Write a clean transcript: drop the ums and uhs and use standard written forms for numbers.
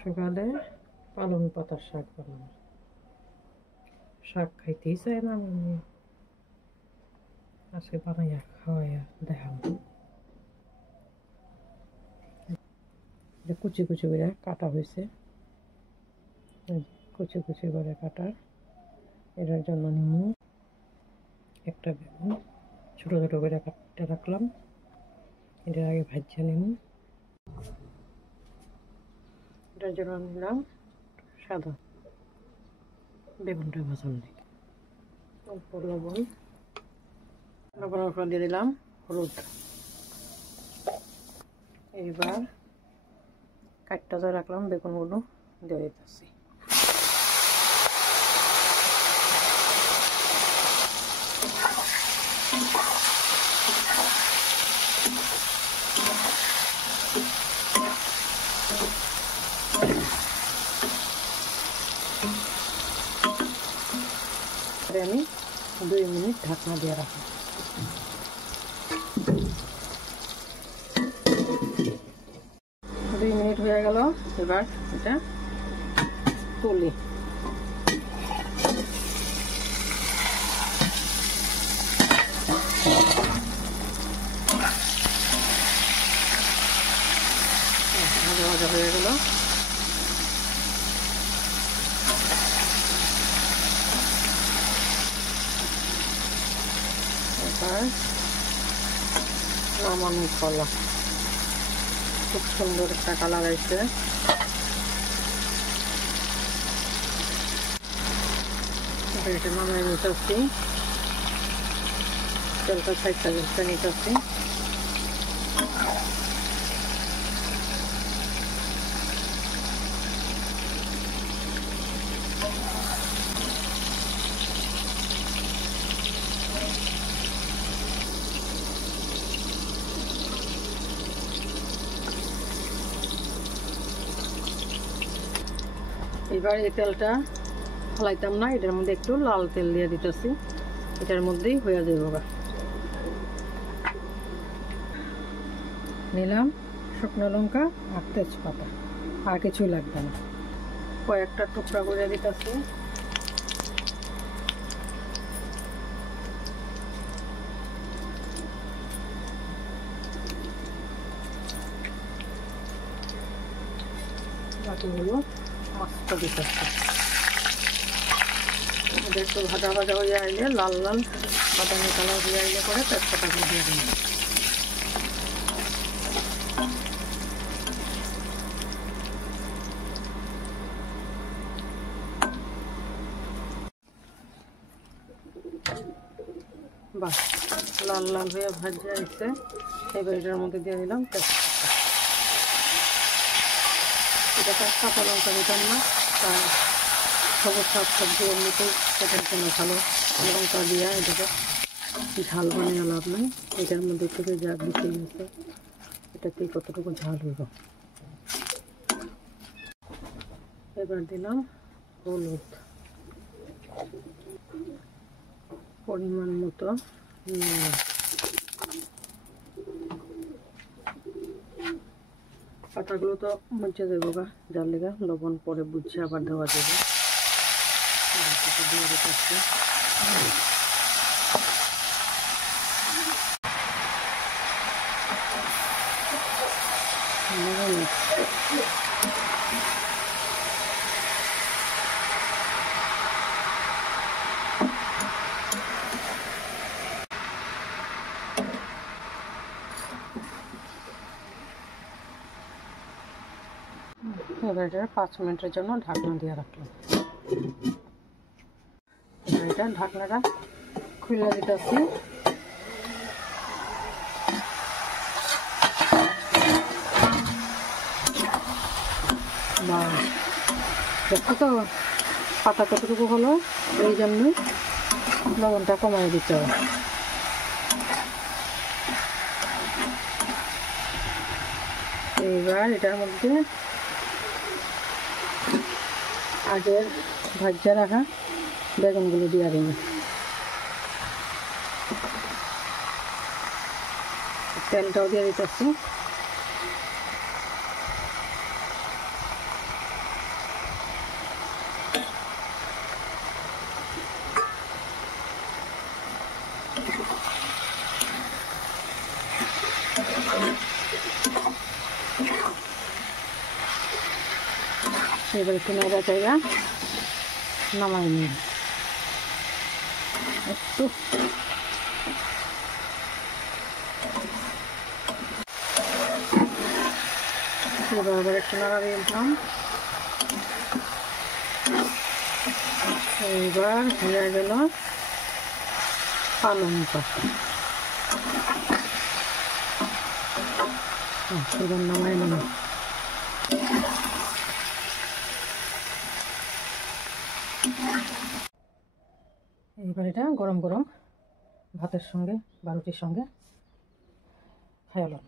সকালে পালং পাতার শাক বানাবো। শাক খাইতেই চায় না আমি, আজকে বানাইয়া খাওয়াইয়া দেখাবো। কুচি কুচি করে কাটা হয়েছে, কুচি কুচি করে কাটা। এটার জন্য নিমু একটা বেগুন ছোট ছোট করে কাটতে রাখলাম, এটার আগে ভাজিয়ে নিমু। এটার জন্য নিলাম সাদা বেগুনটা ভাজার দিকে অল্প লবণ, লবণের উপর দিয়ে দিলাম হলুদ। এইবার কাটটা যা রাখলাম বেগুনগুলো দিয়ে দিতেছি। আমি 2 মিনিট ঢাকনা দিয়ে রাখবো। 2 মিনিট হয়ে গেল, এবার এটা তুলি। ভাজা ভাজা হয়ে গেল। এবার নামানো কলা, খুব সুন্দর একটা কালার আসছে। এটা নামাই নিতেছি, তেলটা সাইডটা ভেজে নিতেছি। এবার এই তেলটা ফেলাইতাম না, এটার মধ্যে একটু লাল তেল দিয়ে দিতেছি, এটার মধ্যেই হয়ে যাবে। নিলাম শুকনো লঙ্কা আর তেজপাতা, আর কিছুই লাগবে না। কয়েকটা টুকরা করে দিতেছি। বাকিগুলো মাছটা দিতেছি। এটা একটু ভাজা ভাজা হয়ে আইলে, লাল লাল বাদামি কালার হয়ে আইলে পরে তেজপাতা দিয়ে দিন। বাস লাল লাল হয়ে ভাজা আসছে। এবার এটার মধ্যে দিয়ে দিলাম তেজপাতা। এটা কাঁচা লঙ্কা দিতাম না, তার সবুজ শাক সবজি এমনিতেই পেটের জন্য ভালো। লঙ্কা দিয়া এটাকে ঝাল বানিয়ে লাভ নাই। এটার মধ্যে থেকে যা দিতে গেছে এটাতে কতটুকু ঝাল হইব। এবার দিলাম হলুদ, পরিমাণ মতো পাতাগুলো তো মুছে দেবো গা, যার লেগে লবণ পরে বুঝছে আবার দেওয়া যাবে। দিয়ে দিতে এবার এটা 5 মিনিটের জন্য ঢাকনা দিয়ে রাখলাম। এবার এটা ঢাকনাটা খুলে দিতেছি। দেখো তো পাতা কতটুকু হলো, এই জন্য লবণটা কমাই দিতে হবে। এবার এটার মধ্যে আগের ভাজা রাখা বেগুনগুলো দিয়ে দিন। তেলটাও দিয়ে দিতেছি। এবার একটু নেড়া চাইরা নামাই নিই একটু। এবার আবার একটু নাড়া দিয়ে দিলাম। এইবার হয়ে গেল পালং শাক। এবার নামাই নিই। এইবার এটা গরম গরম ভাতের সঙ্গে বা রুটির সঙ্গে খাওয়ালাম।